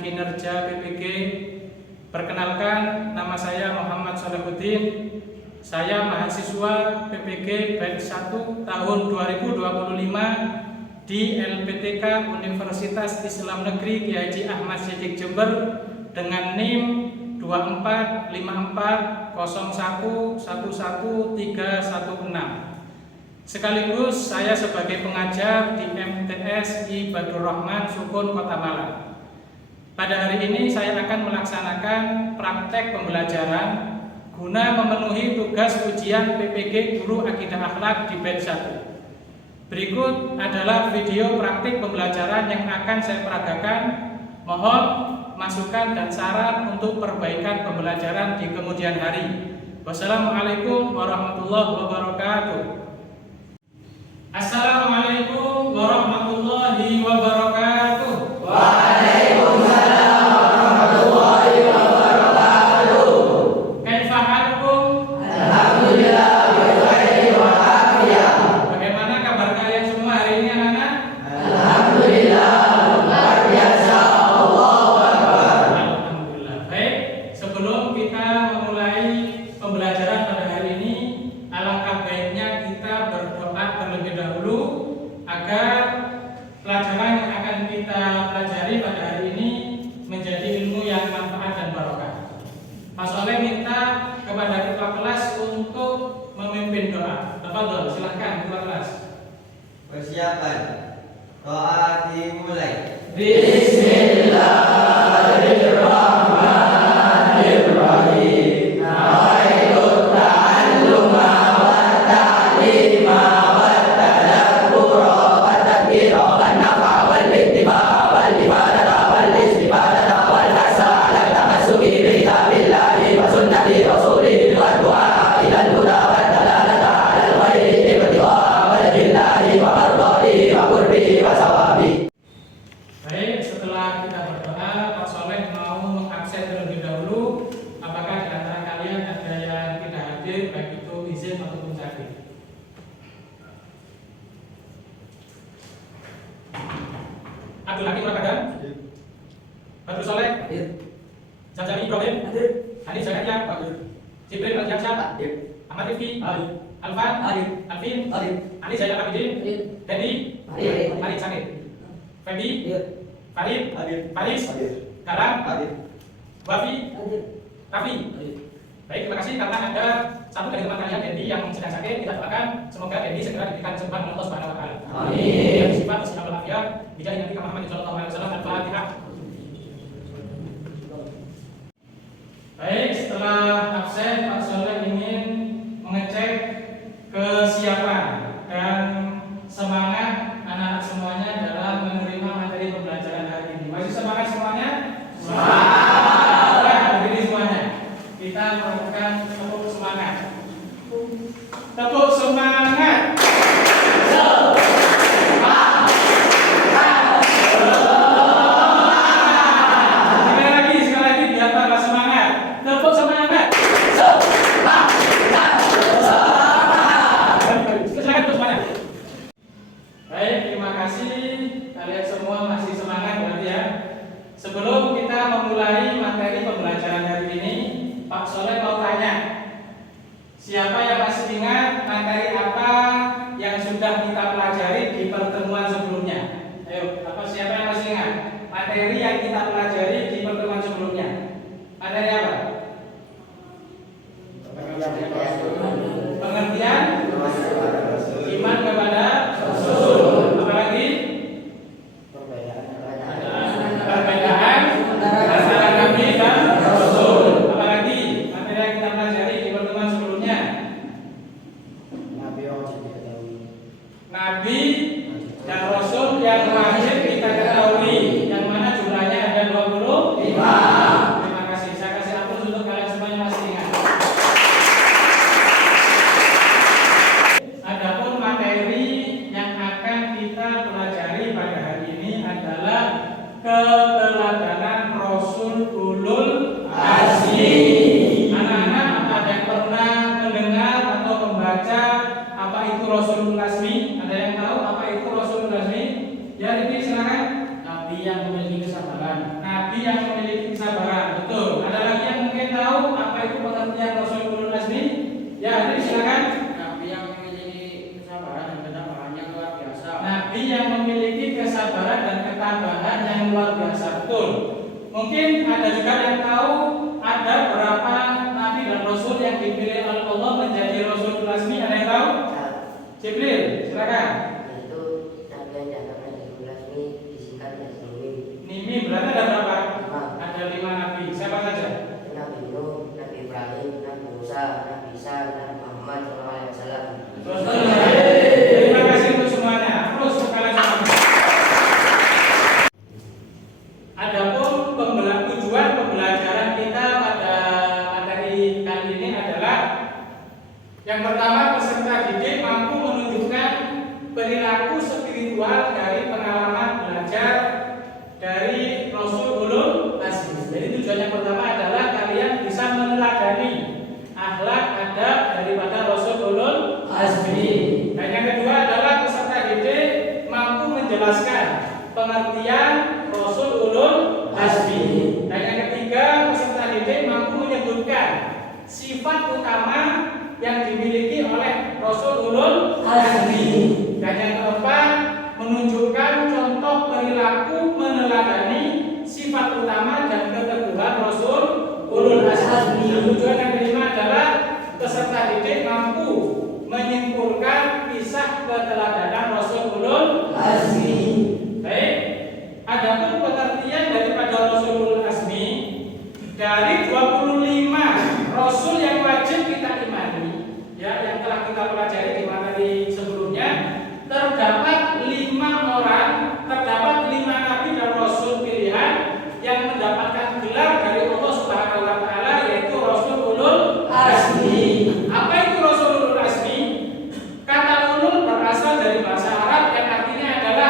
Bimbingan Kinerja PPG. Perkenalkan, nama saya Muhammad Sholahuddin. Saya mahasiswa PPG Batch 1 tahun 2025 di LPTK Universitas Islam Negeri Kiai Haji Ahmad Siddiq Jember dengan NIM 245401111316. Sekaligus saya sebagai pengajar di MTS Ibadur Rahman Sukun Kota Malang. Pada hari ini saya akan melaksanakan praktek pembelajaran guna memenuhi tugas ujian PPG Guru Akidah Akhlak di Batch 1. Berikut adalah video praktik pembelajaran yang akan saya peragakan. Mohon masukan dan saran untuk perbaikan pembelajaran di kemudian hari. Wassalamualaikum warahmatullahi wabarakatuh. Assalamualaikum warahmatullahi wabarakatuh. Waalaikumsalam warahmatullahi wabarakatuh. Kaifa halukum? Alhamdulillah bi khairi wa afiyah. Bagaimana kabar kalian semua hari ini, anak-anak? Alhamdulillah luar biasa. Allahu Akbar. Alhamdulillah. Baik, sebelum kita memulai pembelajaran pada hari ini, alangkah baiknya kita berdoa terlebih dahulu agar pelajaran yang akan kita pelajari pada hari ini menjadi ilmu yang manfaat dan barokah. Pak Soleh minta kepada ketua kelas untuk memimpin doa. Tafadhol, silakan ketua kelas. Persiapan doa dimulai. Bismillahirrahmanirrahim. Nawaitu ta'alluma wa ta'lima wa tadabbura wa tadhkira wa nafa wal ittiba wal ibadata wal istibadata wal hasa ala tamassuki bi kitabillahi wa sunnati rasulih wa du'a ila al-huda wa dalalata ala al-khairi ibtigha wa lillahi wa mardatihi wa qurbihi wa sawabi. Baik, setelah kita berdoa, Pak Soleh mau mengabsen terlebih dahulu. Apakah di antara kalian ada yang tidak hadir, baik itu izin ataupun sakit? Abdul Hakim Ramadan, Badrul Soleh, Zazali Ibrahim, Hanif Zakaria, Jibril Al-Jamsyah, Ahmad Rifki, Alfan, Alvin, Ali Zainal Abidin, Dendi, Farid Sakit, Febi, Farid, Faris, Galang, Wafi, Raffi. Baik, terima kasih karena ada satu dari teman kalian, Dendi, yang sedang sakit. Kita doakan semoga Dendi segera diberikan kesembuhan oleh Allah Subhanahu wa taala. Amin. Dan sifat wassalam alafiyah bijah Nabi Muhammad sallallahu alaihi wasallam. Al-Fatihah. Baik, setelah absen, Pak Soleh ingin mengecek kesiapan dan semangat anak-anak semuanya dalam menerima materi pembelajaran hari ini. Masih semangat semuanya? Semangat. Berdiri semuanya. Kita melakukan tepuk semangat. Tepuk semangat. Sekali lagi biar tambah semangat. Tepuk semangat. Silakan tepuk semangat. Baik, terima kasih. Kalian semua masih semangat berarti ya. Sebelum kita memulai materi pembelajaran hari ini, Pak Soleh mau tanya, siapa yang masih ingat materi apa yang sudah kita pelajari di pertemuan sebelumnya? Ayo, siapa yang masih ingat materi yang kita pelajari di pertemuan sebelumnya? Materi apa? Pengertian iman kepada Rasul. Apa lagi? Perbedaan antara Nabi dan Rasul. Apa lagi materi yang kita pelajari di pertemuan sebelumnya? Mungkin ada juga yang tahu ada berapa nabi dan rasul yang dipilih oleh Allah menjadi rasul asmi. Ada yang tahu? Jibril, silakan. Itu nabi yang dianggap nabi asmi disingkat menjadi Nimi. Nimi berarti ada berapa? 5. Ada 5 nabi. Siapa saja? Nabi Nuh, Nabi Ibrahim, Nabi Musa, Nabi Isa, Nabi Muhammad SAW. Terima kasih untuk semuanya. Terus kalian semuanya. Adapun tujuan pembelajaran kita pada materi kali ini adalah yang pertama, peserta didik mampu menunjukkan perilaku spiritual dari pengalaman belajar dari Rasul Ulul Azmi. Jadi tujuan yang pertama adalah kalian bisa meneladani akhlak adab daripada Rasul Ulul Azmi. Dan yang kedua adalah peserta didik mampu menjelaskan pengertian Rasul Ulul Azmi. Dan yang ketiga, peserta didik mampu menyebutkan sifat utama yang dimiliki oleh Rasul Ulul Azmi. Dan yang keempat, menunjukkan contoh perilaku meneladani sifat utama dan keteguhan Rasul Ulul Azmi. Dan tujuan yang kelima adalah peserta didik mampu menyimpulkan kisah keteladanan Rasul Ulul Azmi. Baik, adapun pengertian daripada Rasul Ulul Azmi, dari 25 Rasul yang wajib kita imani, ya, yang telah kita pelajari di materi sebelumnya, terdapat 5 nabi dan rasul pilihan yang mendapatkan gelar dari Allah Subhanahu wa taala, yaitu Rasul Ulul Azmi. Apa itu Rasul Ulul Azmi? Kata ulul berasal dari bahasa Arab yang artinya adalah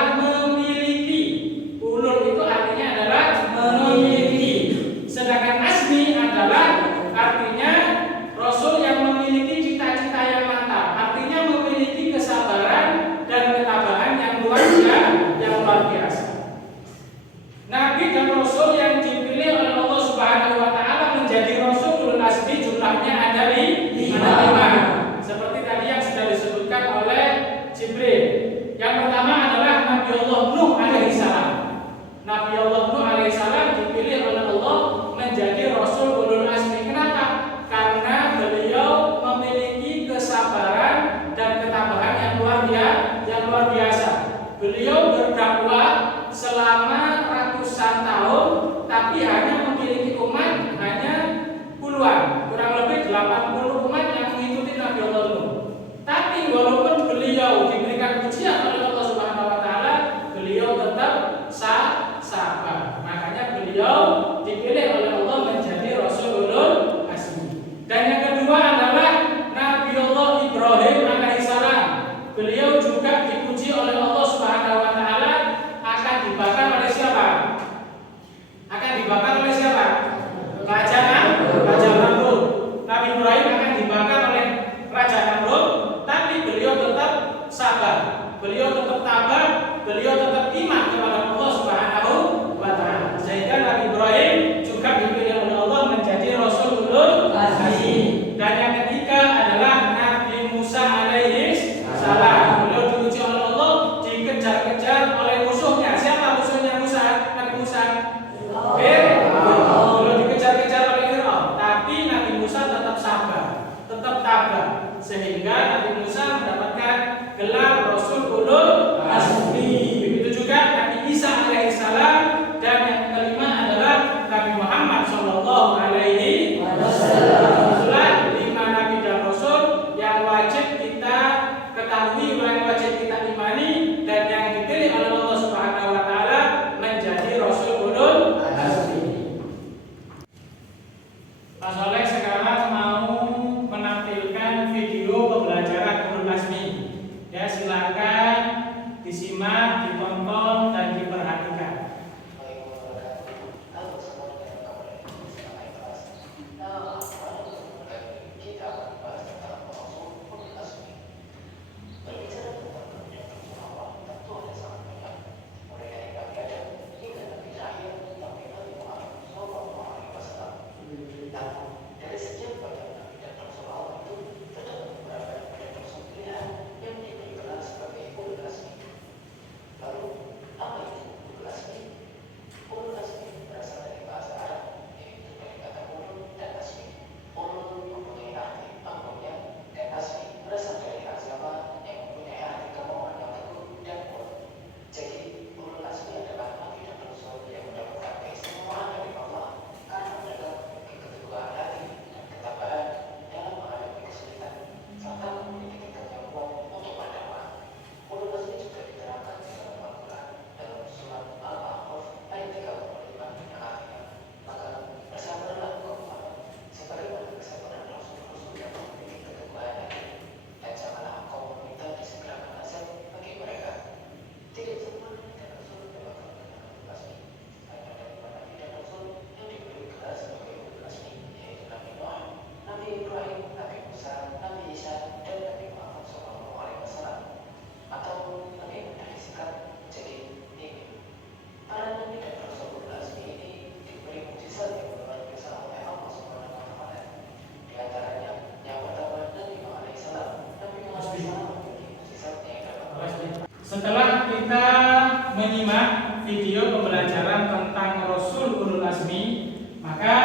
video pembelajaran tentang Rasul Ulul Azmi, maka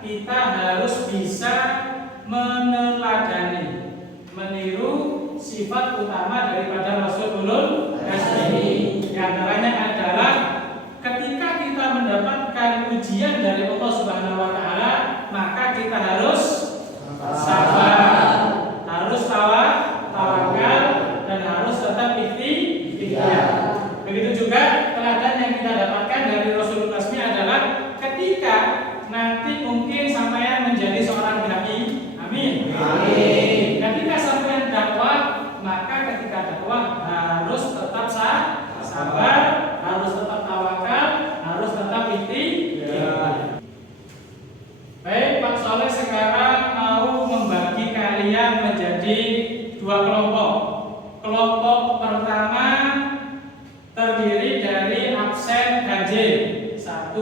kita harus bisa meneladani, meniru sifat utama daripada Rasul Ulul Azmi. Di antaranya adalah ketika kita mendapatkan ujian dari Allah Subhanahu wa taala, maka kita harus sabar, harus tawakal, dan harus tetap ikhtiar. Begitu juga teladan yang kita dapatkan dari Rasulullah Azmi adalah ketika nanti mungkin sampean menjadi seorang dai, amin. Amin. Ketika sampean dakwah, maka ketika dakwah harus tetap sabar, harus tetap tawakal, harus tetap ikhtiar. Baik, Pak Soleh sekarang mau membagi kalian menjadi dua kelompok. Kelompok pertama terdiri dari absen ganjil 1,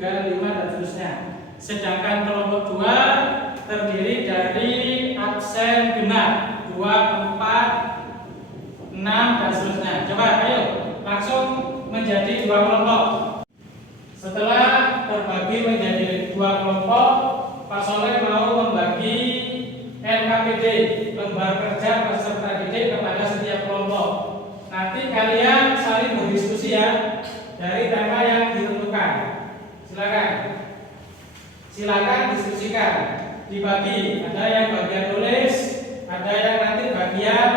3, 5 dan seterusnya. Sedangkan kelompok 2 terdiri dari absen genap 2, 4, 6 dan seterusnya. Coba ayo langsung menjadi dua kelompok. Setelah terbagi menjadi dua kelompok, Pak Soleh mau membagi LKPD, lembar kerja peserta didik, kepada setiap kelompok. Nanti kalian saling berdiskusi ya dari tema yang ditentukan. Silakan diskusikan. Dibagi, ada yang bagian tulis, ada yang nanti bagian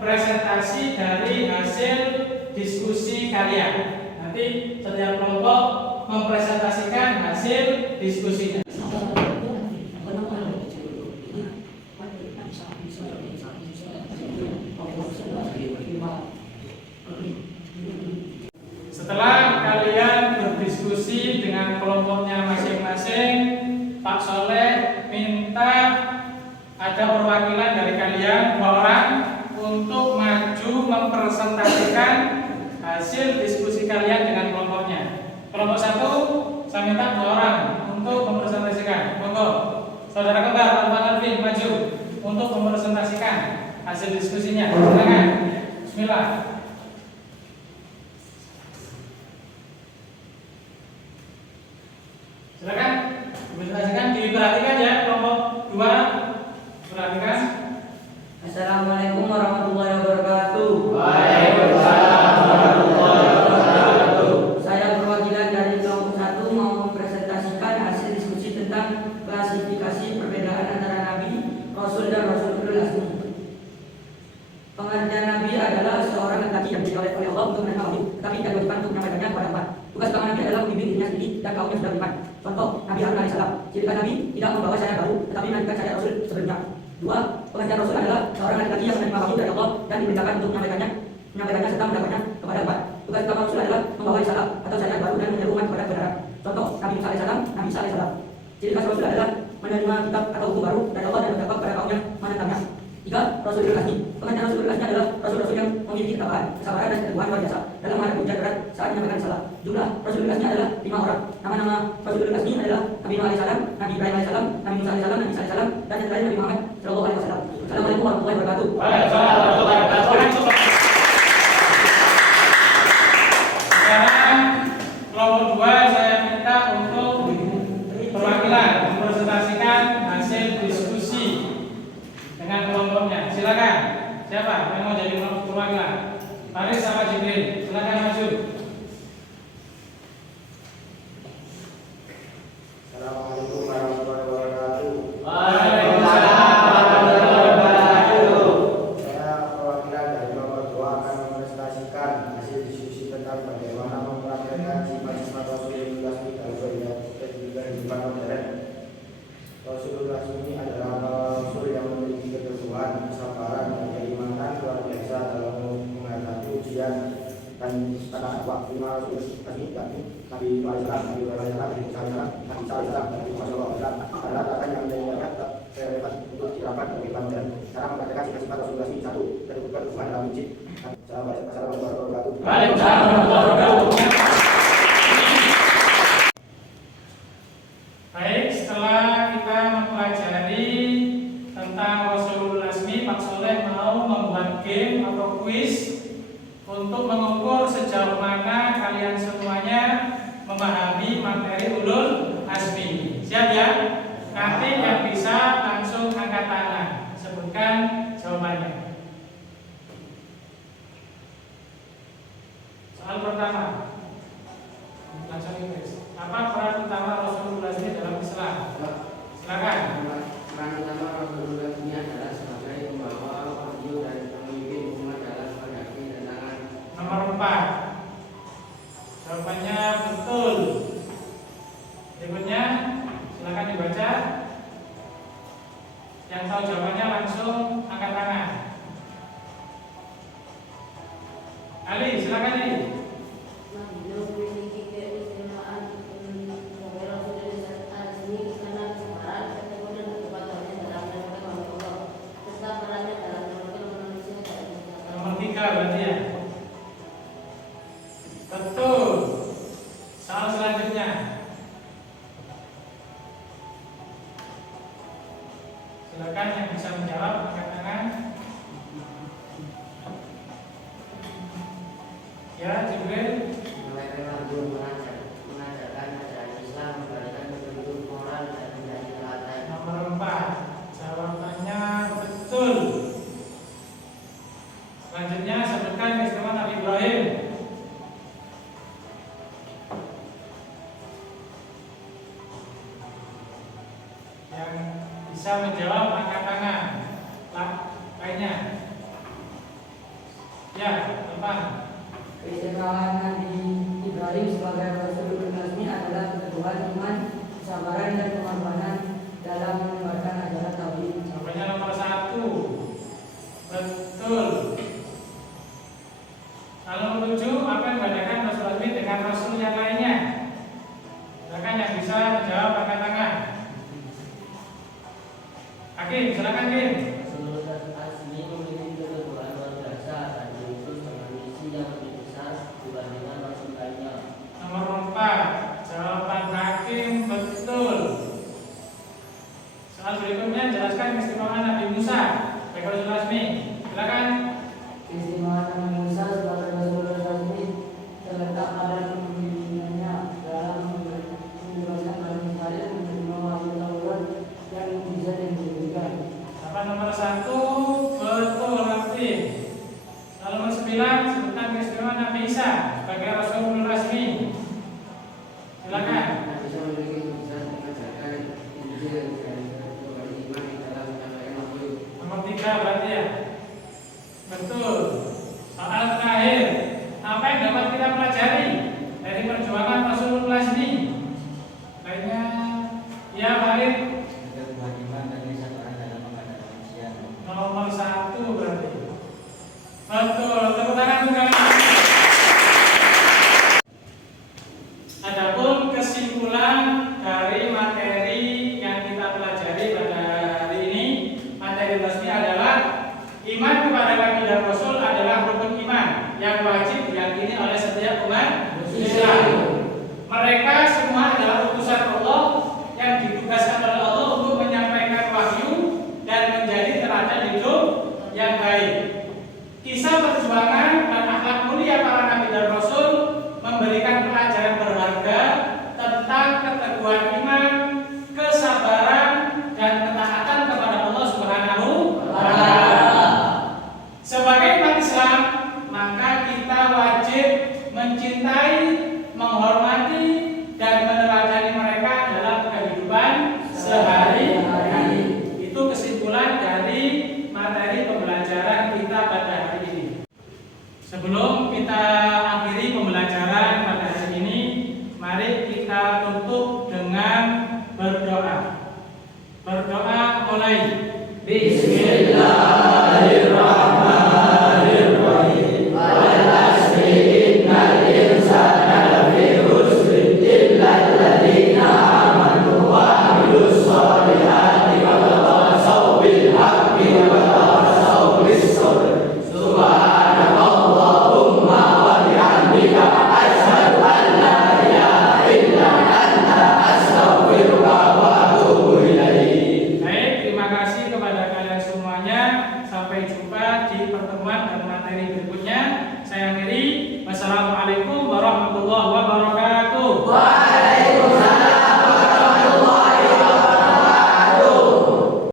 presentasi dari hasil diskusi kalian. Nanti setiap kelompok mempresentasikan hasil diskusinya. Setelah kalian berdiskusi dengan kelompoknya masing-masing, Pak Soleh minta ada perwakilan dari kalian 2 orang untuk maju mempresentasikan hasil diskusi kalian dengan kelompoknya. Kelompok 1 saya minta 2 orang untuk mempresentasikan. Monggo, saudara kembar Pak Alvin maju untuk mempresentasikan hasil diskusinya. Silakan. Bismillah. Silakan dipresentasikan, diperhatikan ya kelompok 2. Perhatikan. Assalamualaikum warahmatullahi wabarakatuh. Waalaikumsalam warahmatullahi wabarakatuh. Saya perwakilan dari kelompok 1 mau mempresentasikan hasil diskusi tentang klasifikasi perbedaan antara Nabi, Rasul dan Rasulul Azmi. Pengertian Nabi adalah seorang laki-laki yang dipilih oleh Allah untuk menerima wahyu, tetapi tidak diwajibkan untuk menyampaikannya kepada umat. Tugas utama Nabi adalah membimbing dirinya sendiri dan kaumnya sudah beriman. Contoh, Nabi Harun alaihissalam. Ciri khas Nabi tidak membawa syariat baru, tetapi melanjutkan syariat Rasul sebelumnya. 2. Pengertian Rasul adalah seorang laki-laki yang menerima wahyu dari Allah dan diperintahkan untuk menyampaikannya serta mendapatnya kepada umat. Tugas utama Rasul adalah membawa risalah atau syariat baru dan menyeru umat kepada kebenaran. Contoh, Nabi Musa alaihissalam, Nabi Isa alaihissalam. Ciri khas Rasul adalah menerima kitab atau hukum baru dari Allah dan berdakwah kepada kaumnya menentangnya. 3. Rasulul Azmi. Pengertian Rasulul Azmi adalah rasul-rasul yang memiliki ketabahan, kesabaran dan keteguhan luar biasa dalam menghadapi ujian berat saat menyampaikan risalah. Jumlah Rasulul Azmi adalah 5 orang. Nama-nama Rasulul Azmi adalah Nabi Nuh alaihissalam, Nabi Ibrahim alaihissalam, Nabi Musa alaihissalam, Nabi Isa alaihissalam, dan yang terakhir Nabi Muhammad sallallahu alaihi wasallam. Assalamualaikum warahmatullahi wabarakatuh. Waalaikumsalam warahmatullahi wabarakatuh. Sekarang kelompok 2 saya minta untuk perwakilan mempresentasikan hasil diskusi dengan kelompoknya. Silakan. Siapa yang mau jadi perwakilan? Faris sama Jibril. Silakan maju. Assalamualaikum warahmatullahi wabarakatuh. Waalaikumsalam warahmatullahi wabarakatuh. Saya perwakilan dari kelompok 2 akan mempresentasikan hasil diskusi tentang bagaimana mempraktikkan sifat-sifat Rasulullah dalam kehidupan modern. Rasulullah ini adalah Rasul yang memiliki keteguhan, kesabaran, dan keimanan luar biasa dalam menghadapi ujian dan pada waktu Rasul tadi Nabi Muhammad, Nabi Ibrahim, Nabi Musa, Nabi Isa, Nabi Muhammad adalah kata yang dianggap relevan untuk diterapkan bagi dan cara mempraktikkan sifat Rasulullah ini. 1. Terdapat hubungan dalam masjid. Assalamualaikum warahmatullahi wabarakatuh. Waalaikumsalam warahmatullahi wabarakatuh. Baik, setelah kita mempelajari tentang Rasulul Azmi, Pak Soleh mau membuat game atau kuis untuk mengukur sejauh mana kalian semuanya memahami materi ulul azmi. Siap ya? Nanti yang bisa langsung angkat tangan, sebutkan jawabannya. Soal pertama, langsung Inggris. Apa peran utama Rasulullah SAW dalam Islam? Silakan. Peran utama Rasulullah ini adalah sebagai pembawa wahyu dan pemimpin umat dalam menghadapi tantangan. Nomor 4. Jawabannya betul. Berikutnya silakan dibaca. Yang tahu jawabannya langsung angkat tangan. Ali, silakan Ali. Beliau memiliki keistimewaan sebagai Rasul dari azmi karena kesabaran, ketekunan dan kepatuhannya dalam menjalankan wahyu Allah, serta perannya dalam menjalankan manusia dari kesesatan. Nomor 3 berarti ya. Betul. Soal selanjutnya. Silakan yang bisa menjawab angkat tangan. Ya, Jibril. Mereka mampu mengajarkan ajaran Islam, memberikan petunjuk moral dan menjadi teladan. Nomor 4. Jawabannya betul. Selanjutnya sebutkan keistimewaan Nabi Ibrahim. Yang bisa menjawab angkat tangan. Lainnya. Ya, depan. Keistimewaan Nabi Ibrahim sebagai Rasul Azmi adalah keteguhan iman, kesabaran dan pengorbanan dalam menyebarkan ajaran tauhid. Jawabannya nomor 1. Betul. Lalu nomor 7, apa yang membedakan Rasul Azmi dengan Rasul yang lainnya? Silakan yang bisa menjawab angkat tangan. Hakim, silakan Hakim. Rasulullah Azmi memiliki keteguhan luar biasa dan diutus dengan misi yang lebih besar dibandingkan Rasul lainnya. Nomor 4, jawaban Hakim betul. Soal berikutnya jelaskan keistimewaan Nabi Musa sebagai Rasul Azmi. Silakan. Keistimewaan Nabi Musa sebagai Rasul Azmi terletak pada kepemimpinannya dalam membebaskan Bani Israel menerima wahyu Taurat yang bisa diberikan. Jawaban nomor 1 betul nanti. Lalu nomor 9, sebutkan keistimewaan Nabi Isa sebagai Rasul Azmi. Silakan. Nabi Isa memiliki kekuasaan mengajarkan Injil dan berbuat iman di dalam menyampaikan wahyu. Nomor 3 berarti ya. Betul. Soal terakhir, apa yang dapat kita pelajari dari perjuangan Rasulullah ini? Lainnya, ya Farid.